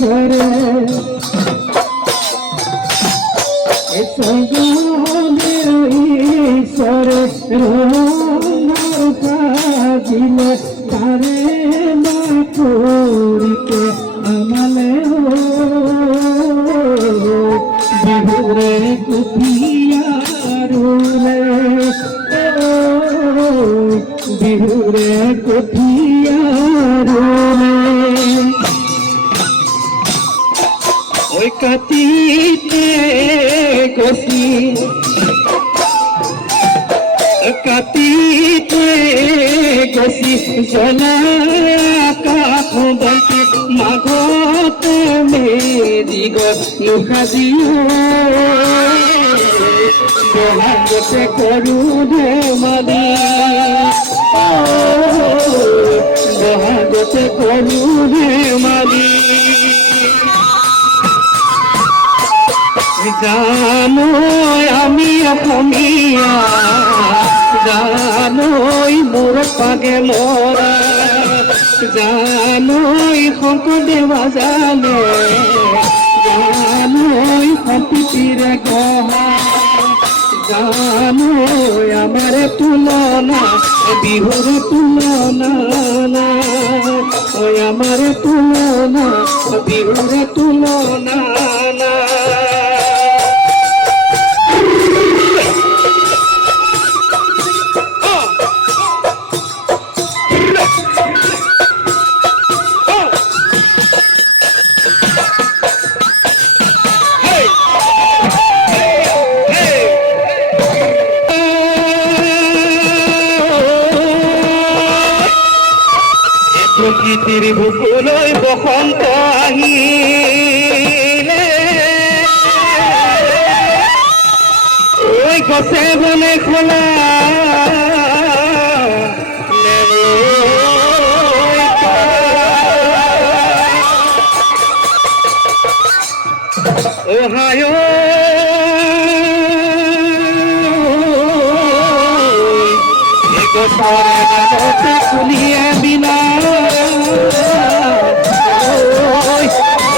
করে সগনে ঈশ্বরে রঙিলে তারে না করিতে আমালে বিহুরে কুঠিয়ারুলে বিহুরে কুঠিয়ারুলে ওই কাতিতে গছি কাতিতে গছি জলাকা খবতে মাঘতে মেরি গলুখা দিও বহাগতে করু ধেমালি বহাগতে করু ধেমালি জানোই আমি অসমীয়া জানোই মোৰ পাগে মৰা জানোই শংকৰদেৱা জানে জানোই সম্প্ৰীতিৰে গঢ়া জানোই আমাৰ তুলনা বিহুৰ তুলনা আমাৰ তুলনা বিহুৰ তুলনা প্ৰকৃতিৰ বুকুলৈ বসন্ত আহিলে ঐ গছে বনে খোলা ওহায় গছৰে কুলিয়ে বিনা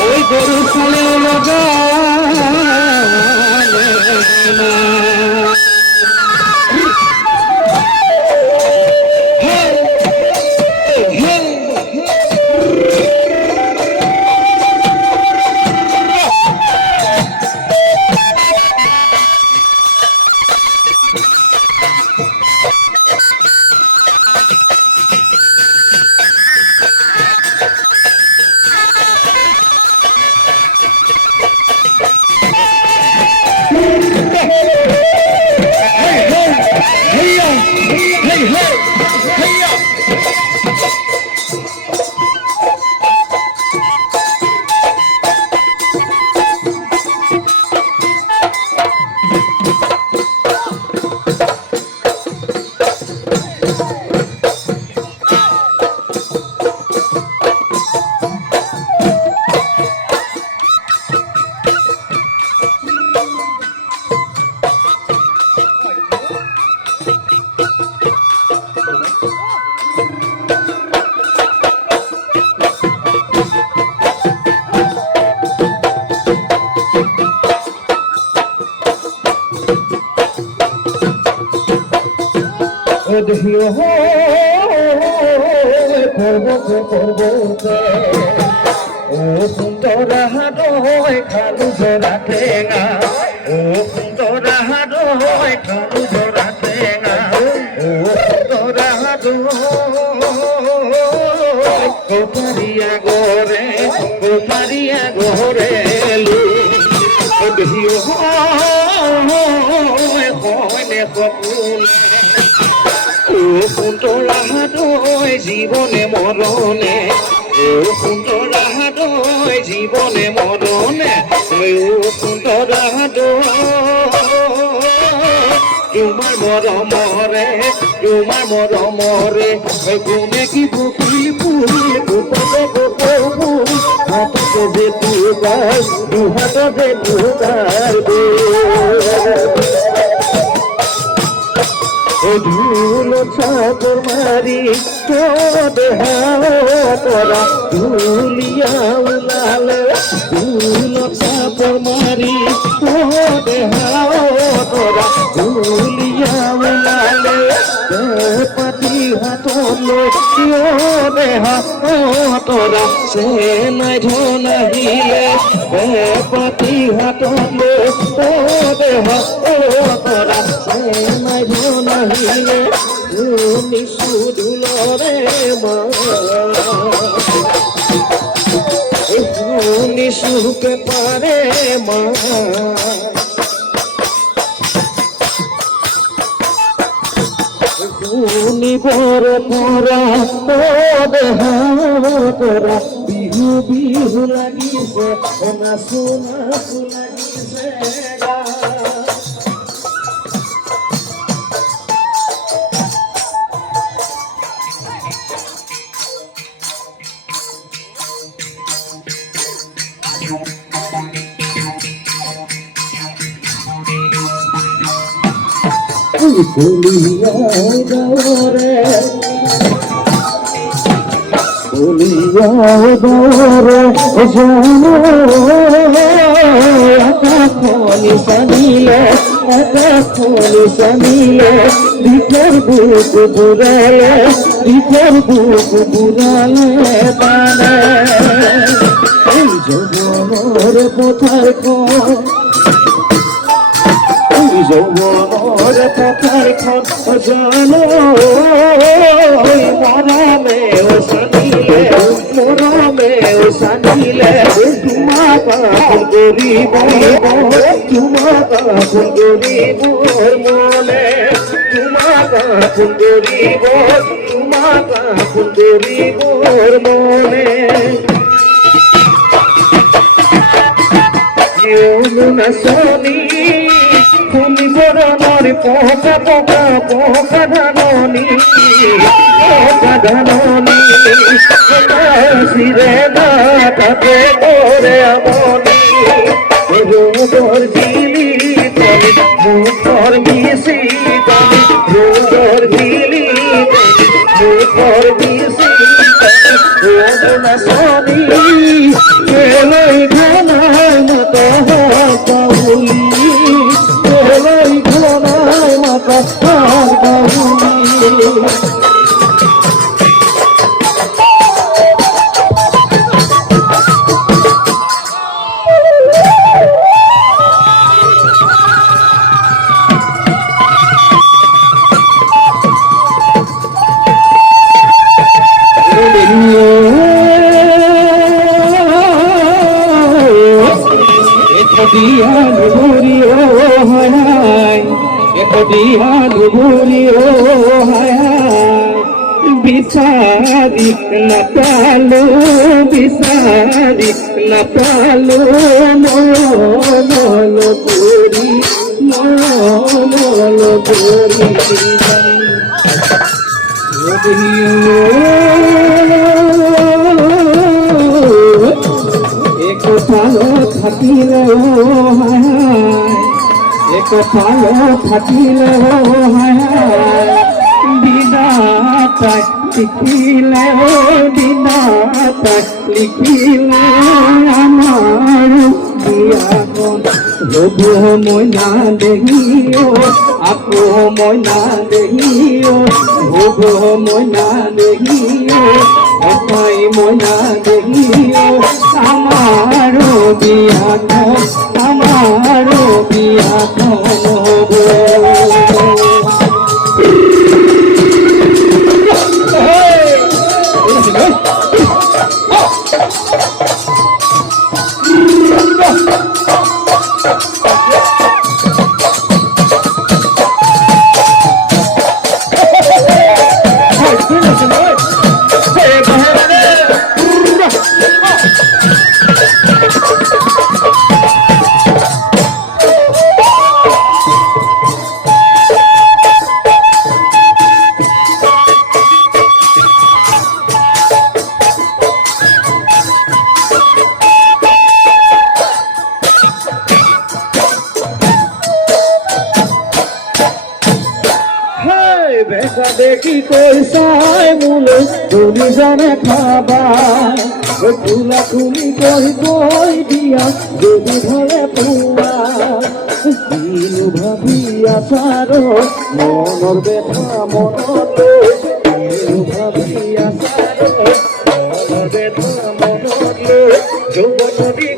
ওই গরু ছালে লগা দেখিও পর্বতে পর্বতে ও সুন্দর হাডয় খালু জোড়া ঠেঙা ও সুন্দর হাডয় খালু জোড়া ঠেঙা ও সুন্দর হাডয় কোপারিয়া গরে লু দেখিও হয়নে সপোন ও সুন্দরা হাডয় জীবনে মরণে ও সুন্দরা হাডয় জীবনে মরণে ও সুন্দরা হাডয় তোমার মরমরে কোনে কি বকুল ফুল হাতে যে দুবার দুহাতে যে দুবার ধুল চাদর মারি দেহা তোরা ধুলিয়া উলালে করি ও দেহা ও তোরা ভুলিয়া উলালে পাতি হাতলে ও দেহা ও তোরা সে নাই নাহিলে পাতি হাতলে ও দেহা ও তোরা সে নাই নাহিলে তুমি শুধুল রে মা সুখে পারে মা তুমি বড় পরা দেহা তোরা বিহু বিহু লাগিছে নাচু নাচু লাগিছে Kuliah dore, jano, akakoni sanile, dikar buku burale bane, jobonor pothar ko. যৌবনের পথার খন জানো মরমেও সানিলে তোমাকা ফুল গরিব তোমাকা ফুল গরিব মনে তোমাকা ফুল গরিব মনে যমুনা সোনি তুমি বরণর পোকা ধাননি শিরে নাটাতে করে আমনি রোদর দিলি তলি মুখর মিশি তলি রোদর দিলি মুখর মিশি যমুনা সোনি কেলই ঘনায় মতো বাউলি Bisari na palo molo gori এক palo থাকিলে এক palo থাকিলে বিনাতাই লিখিলে আমার বিয়াখন রব ময়না দেহিও আপো ময়না দেহিও রব ময়না দেহিও অপাই ময়না দেহিও আমার বিয়াখন হব দেখি পয়সায় মূলে তুমি জানে খাবার তুলা তুলি কই দিয়া যদি ধরে পুয়া দিন ভাবিয়া সারো মনর ব্যথা মনতে দিন ভাবিয়া সারো মনর ব্যথা মনতে যৌবন